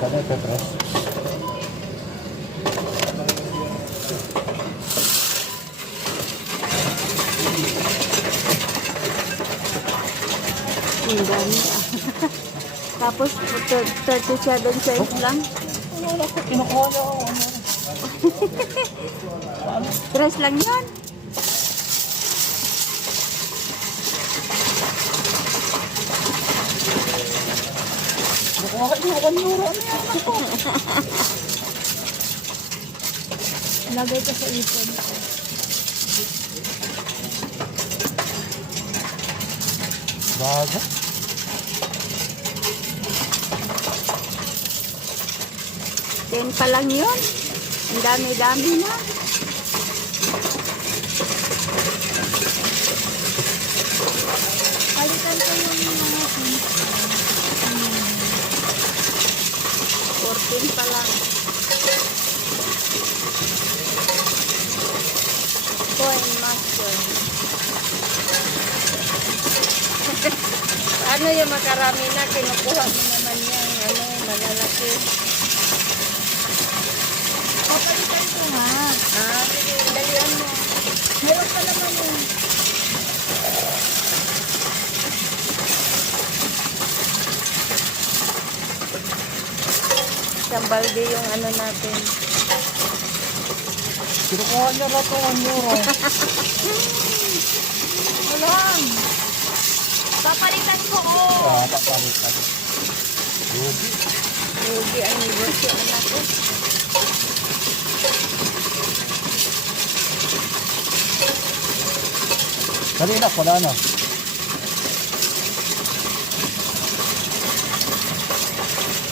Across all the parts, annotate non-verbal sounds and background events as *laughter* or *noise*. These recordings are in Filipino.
Kaya pepres. Ang dami. Tapos, thir- 37 cents lang. Kinukuha niya ako. Tres lang yan? Lagay ko sa ipon. Baga. Ten pa lang yun. Ang dami-dami na. Palitan ko yung mga hmm. 14 pa lang. Coin master. *laughs* ano yung makarami na, kinukuha mo naman yan. Ano, malalaki. Papalitan ko nga. Ah, sige, dalian mo. Meron pa naman yun. Isang balde yung ano natin. Kinukuha niya lahat ng one euro. Tulong! Papalitan ko, oh! Ah, papalit ka. Ruby. Rugi ang negosyo, anak ko. Dali na, wala na.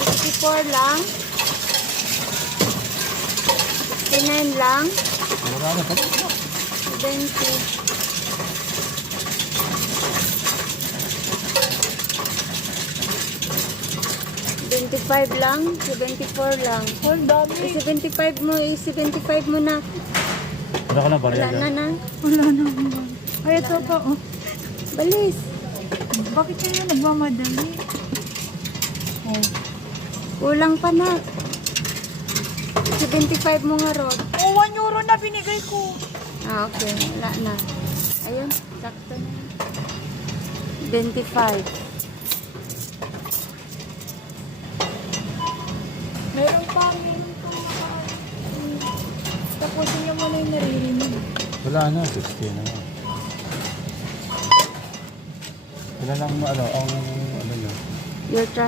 Sixty-four lang. 69 lang. Dali na. 20. Twenty-five lang, 74 lang. Ang dami. Eh, 75 mo, eh, 75 mo na. Wala ka na barya Wala na na. Wala na. Ay, ito pa. Oh. Balis. Bakit kayo nagmamadali? Oh. Kulang pa na. 75 mo nga, Rod. Oh, 1 euro na binigay ko. Ah, okay. Wala na. Ayun, sakto na. 25. Meron pa, meron pa. Tapusin niyo muna yung naririnig. Wala na, 60 na. Wala lang ano, ang ano yun. Your trans